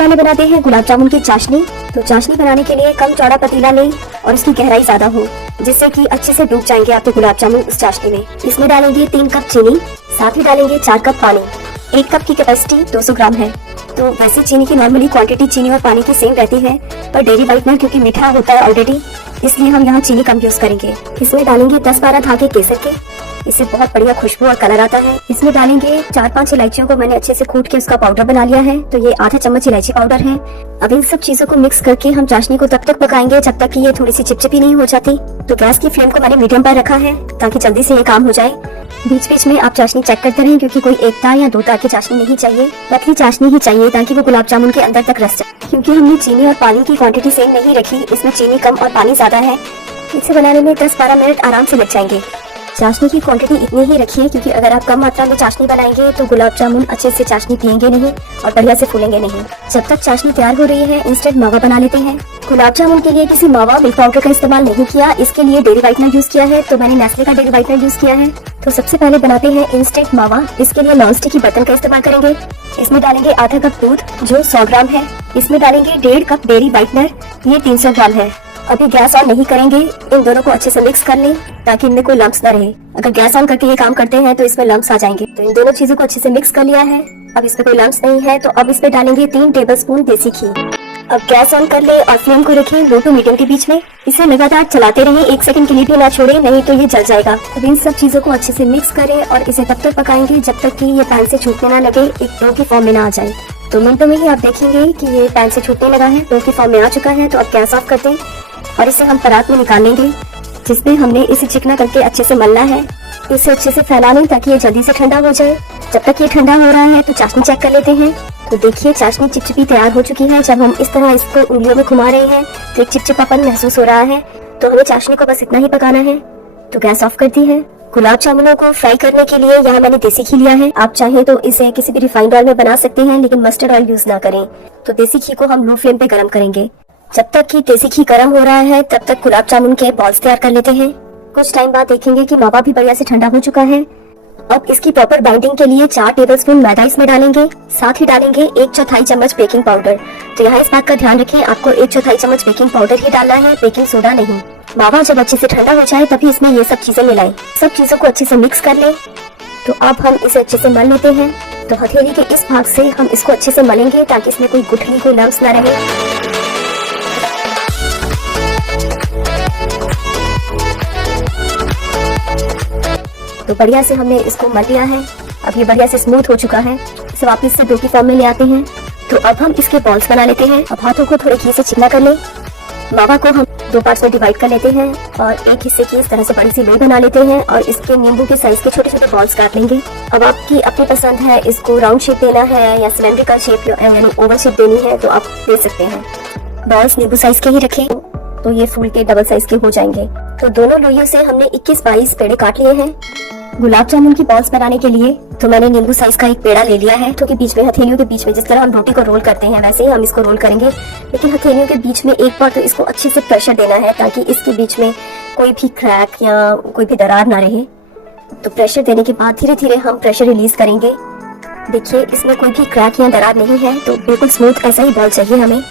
पहले बनाते हैं गुलाब जामुन की चाशनी। तो चाशनी बनाने के लिए कम चौड़ा पतीला लें और उसकी गहराई ज्यादा हो, जिससे कि अच्छे से डूब जाएंगे आपके गुलाब जामुन उस चाशनी में। इसमें डालेंगे 3 कप चीनी, साथ ही डालेंगे 4 कप पानी। 1 कप की कैपेसिटी 200 ग्राम है। तो वैसे चीनी की नॉर्मली क्वांटिटी चीनी और पानी की सेम रहती है, पर डेयरी व्हाइटनर क्योंकि मीठा होता है ऑलरेडी, इसलिए हम यहाँ चीनी कम यूज करेंगे। इसमें डालेंगे 10-12 धागे केसर के, इससे बहुत बढ़िया खुशबू और कलर आता है। इसमें डालेंगे 4-5 इलायचियों को मैंने अच्छे से कूट के उसका पाउडर बना लिया है, तो ये आधा चम्मच इलायची पाउडर है। अब इन सब चीजों को मिक्स करके हम चाशनी को तब तक पकाएंगे जब तक कि ये थोड़ी सी चिपचिपी नहीं हो जाती। तो गैस की फ्लेम को मैंने मीडियम पर रखा है ताकि जल्दी से ये काम हो जाए। बीच बीच में आप चाशनी चेक करते रहें, क्योंकि कोई 1 तार या 2 तार की चाशनी नहीं चाहिए, पतली चाशनी ही चाहिए ताकि वो गुलाब जामुन के अंदर तक रस जाए। क्योंकि हमने चीनी और पानी की क्वांटिटी सेम नहीं रखी, इसमें चीनी कम और पानी ज्यादा है। इसे बनाने में 10-12 मिनट आराम से लग जाएंगे। चाशनी की क्वांटिटी इतनी ही रखिए, क्योंकि अगर आप कम मात्रा में चाशनी बनाएंगे तो गुलाब जामुन अच्छे से चाशनी पिएंगे नहीं और बढ़िया से फूलेंगे नहीं। जब तक चाशनी तैयार हो रही है, इंस्टेंट मावा बना लेते हैं। गुलाब जामुन के लिए किसी मावा मिल्क पाउडर का इस्तेमाल नहीं किया, इसके लिए डेयरी व्हाइटनर यूज किया है। तो मैंने नेस्ले का डेयरी व्हाइटनर यूज किया है। तो सबसे पहले बनाते हैं इंस्टेंट मावा। इसके लिए नॉन स्टिकी बर्तन का इस्तेमाल करेंगे। इसमें डालेंगे आधा कप दूध जो 100 ग्राम है। इसमें डालेंगे 1.5 कप डेयरी व्हाइटनर, ये 300 ग्राम है। अभी गैस ऑन नहीं करेंगे, इन दोनों को अच्छे से मिक्स कर लें ताकि इनमें कोई लम्स न रहे। अगर गैस ऑन करके ये काम करते हैं तो इसमें लम्स आ जाएंगे। तो इन दोनों चीजों को अच्छे से मिक्स कर लिया है। अब इसमें कोई लम्स नहीं है, तो अब इसमें डालेंगे 3 टेबलस्पून देसी घी। अब गैस ऑन कर ले और फ्लेम को रखें लो टू मीडियम के बीच में। इसे लगातार चलाते रहें, 1 सेकंड के लिए भी ना छोड़े, नहीं तो ये जल जाएगा। अब इन सब चीजों को अच्छे से मिक्स करें और इसे तब तक पकाएंगे जब तक कि ये पैन से छूटने ना लगे, एक डो की फॉर्म में ना आ जाए। तो मिनटों में ही आप देखेंगे कि ये पैन से छूटने लगा है, डो की फॉर्म में आ चुका है। तो अब गैस ऑफ करते हैं और इसे हम परात में निकाल लेंगे, जिसमें हमने इसे चिकना करके अच्छे से मलना है। इसे अच्छे से फैला लें ताकि ये जल्दी से ठंडा हो जाए। जब तक ये ठंडा हो रहा है तो चाशनी चेक कर लेते हैं। तो देखिए चाशनी चिपचिपी तैयार हो चुकी है। जब हम इस तरह इसको उंगलियों में घुमा रहे हैं तो एक चिपचिपापन महसूस हो रहा है। तो हमें चाशनी को बस इतना ही पकाना है। तो गैस ऑफ कर दी है। गुलाब जामुनों को फ्राई करने के लिए यहाँ मैंने देसी घी लिया है। आप चाहें तो इसे किसी भी रिफाइंड ऑयल में बना सकते हैं, लेकिन मस्टर्ड ऑयल यूज ना करें। तो देसी घी को हम लो फ्लेम पे गर्म करेंगे। जब तक कि देसी घी गर्म हो रहा है तब तक गुलाब जामुन के बॉल्स तैयार कर लेते हैं। कुछ टाइम बाद देखेंगे कि मावा भी बढ़िया से ठंडा हो चुका है। अब इसकी प्रॉपर बाइंडिंग के लिए 4 टेबलस्पून मैदा इसमें डालेंगे। साथ ही डालेंगे 1/4 चम्मच बेकिंग पाउडर। तो यहाँ इस बात का ध्यान रखें, आपको 1/4 चम्मच बेकिंग पाउडर ही डालना है, बेकिंग सोडा नहीं। मावा जब अच्छे से ठंडा हो जाए तभी इसमें ये सब चीजें मिलाएं। सब चीजों को अच्छे से मिक्स कर लें। तो अब हम इसे अच्छे से मल लेते हैं। तो हथेली के इस भाग से हम इसको अच्छे से मलेंगे ताकि इसमें कोई गुठली, कोई लम्स न रहे। तो बढ़िया से हमने इसको मल लिया है। अब ये बढ़िया से स्मूथ हो चुका है। इसे वापस से डो की फॉर्म में ले आते हैं। तो अब हम इसके बॉल्स बना लेते हैं। अब हाथों को थोड़े घी से चिकना कर लें। मावा को हम 2 पार्ट्स में डिवाइड कर लेते हैं और एक हिस्से की इस तरह से बड़ी सी लोई बना लेते हैं और इसके नींबू के साइज के छोटे छोटे बॉल्स काट लेंगे। अब आपकी अपनी पसंद है, इसको राउंड शेप देना है या सिलेंड्रिकल शेप यानी ओवल शेप देनी है तो आप दे सकते हैं। बॉल्स नींबू साइज के ही रखें, तो ये फूल के डबल साइज के हो जाएंगे। तो दोनों लोइयों से हमने 21-22 पेड़े काट लिए हैं। गुलाब जामुन की बॉल्स बनाने के लिए तो मैंने नींबू साइज का एक पेड़ा ले लिया है, तो कि बीच में हथेलियों के बीच में जिस तरह हम रोटी को रोल करते हैं वैसे ही हम इसको रोल करेंगे। लेकिन हथेलियों के बीच में एक बार तो इसको अच्छे से प्रेशर देना है ताकि इसके बीच में कोई भी क्रैक या कोई भी दरार ना रहे। तो प्रेशर देने के बाद धीरे धीरे हम प्रेशर रिलीज करेंगे। देखिए इसमें कोई भी क्रैक या दरार नहीं है, तो बिल्कुल स्मूथ ऐसा ही बॉल चाहिए हमें।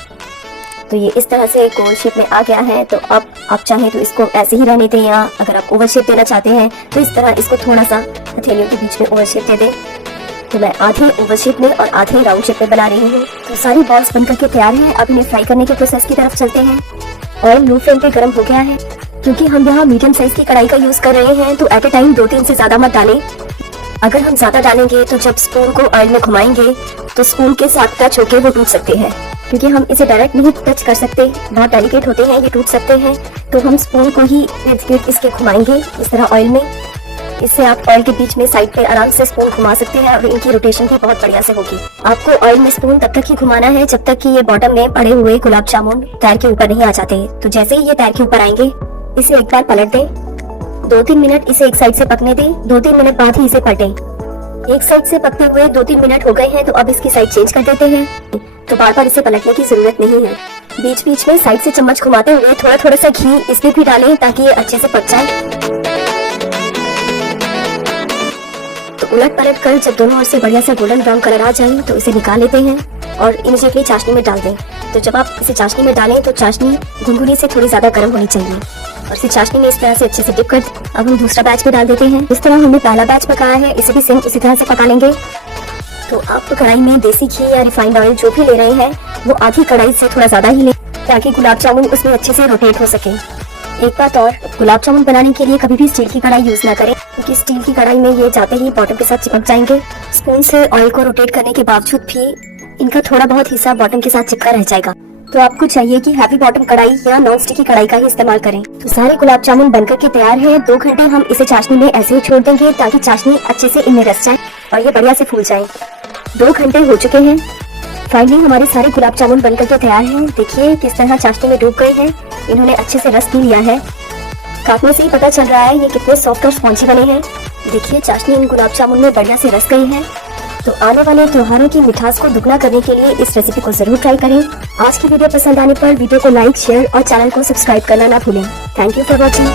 तो ये इस तरह से गोल शेप में आ गया है। तो अब आप चाहें तो इसको ऐसे ही रहने दें, या अगर आप ओवल शेप देना चाहते हैं तो इस तरह इसको थोड़ा सा हथेलियों के बीच में ओवल शेप दे दें। तो मैं आधे ओवल शेप में और आधे राउंड शेप में बना रही हूँ। तो सारी बॉल्स बनकर के तैयार हैं। अब इन्हें फ्राई करने के प्रोसेस की तरफ चलते हैं। ऑयल लो फ्लेम पे गर्म हो गया है। क्योंकि हम यहाँ मीडियम साइज की कढ़ाई का यूज कर रहे हैं तो एट ए टाइम 2-3 से ज्यादा मत डालें। अगर हम ज्यादा डालेंगे तो जब स्पून को ऑयल में घुमाएंगे तो स्पून के साथ टच होके वो टूट सकते हैं। क्योंकि हम इसे डायरेक्ट नहीं टच कर सकते, बहुत डेलिकेट होते हैं, ये टूट सकते हैं। तो हम स्पून को ही इर्द गिर्द इसके घुमाएंगे इस तरह ऑयल में। इससे आप ऑयल के बीच में साइड पे आराम से स्पून घुमा सकते हैं और इनकी रोटेशन भी बहुत बढ़िया से होगी। आपको ऑयल में स्पून तब तक ही घुमाना है जब तक कि ये बॉटम में पड़े हुए गुलाब जामुन तैर के ऊपर नहीं आ जाते। तो जैसे ही ये तैर के ऊपर आएंगे इसे एक बार पलट दें। 2-3 मिनट इसे एक साइड से पकने दें। 2-3 मिनट बाद ही इसे पलटें। एक साइड से पकते हुए 2-3 मिनट हो गए हैं, तो अब इसकी साइड चेंज कर देते हैं। तो बार बार इसे पलटने की जरूरत नहीं है। बीच बीच में साइड से चम्मच घुमाते हुए थोड़ा थोड़ा सा घी इसमें भी डालें ताकि ये अच्छे से पक जाए। तो उलट पलट कर जब दोनों ओर से बढ़िया से गोल्डन ब्राउन कलर आ जाए तो इसे निकाल लेते हैं। और इमीडिएटली चाशनी में डाल दें। तो जब आप इसे चाशनी में डालें तो चाशनी घुनघुनी से थोड़ी ज्यादा गर्म होनी चाहिए और इसे चाशनी में इस तरह से अच्छे से डिप कर दें। अब हम दूसरा बैच भी डाल देते हैं। इस तरह हमने पहला बैच पकाया है, इसे भी सेम इसी तरह से पका लेंगे। तो आप कढ़ाई में देसी घी या रिफाइंड ऑयल जो भी ले रहे हैं वो आधी कढ़ाई से थोड़ा ज्यादा ही लें ताकि गुलाब जामुन उसमें अच्छे से रोटेट हो सके। एक बात और, गुलाब जामुन बनाने के लिए कभी भी स्टील की कढ़ाई यूज ना करें क्योंकि स्टील की कढ़ाई में ये जाते ही बॉटम के साथ चिपक जाएंगे। स्पून से ऑयल को रोटेट करने के बावजूद भी इनका थोड़ा बहुत हिस्सा बॉटम के साथ चिपका रह जाएगा। तो आपको चाहिए कि हैवी बॉटम कढ़ाई या नॉन स्टिक की कढ़ाई का ही इस्तेमाल करें। तो सारे गुलाब जामुन बनकर के तैयार है। 2 घंटे हम इसे चाशनी में ऐसे ही छोड़ देंगे ताकि चाशनी अच्छे से इनमें रस जाए और ये बढ़िया से फूल जाए। 2 घंटे हो चुके हैं। फाइनली हमारे सारे गुलाब जामुन बनकर के तैयार हैं। देखिए किस तरह चाशनी में डूब गए हैं, इन्होंने अच्छे से रस पी लिया है। काटने से ही पता चल रहा है ये कितने सॉफ्ट और स्पॉन्जी बने हैं। देखिए चाशनी इन गुलाब जामुन में बढ़िया से रस गई है। तो आने वाले त्योहारों की मिठास को दुगना करने के लिए इस रेसिपी को जरूर ट्राई करें। आज की वीडियो पसंद आने पर वीडियो को लाइक, शेयर और चैनल को सब्सक्राइब करना ना भूलें। Thank you for watching.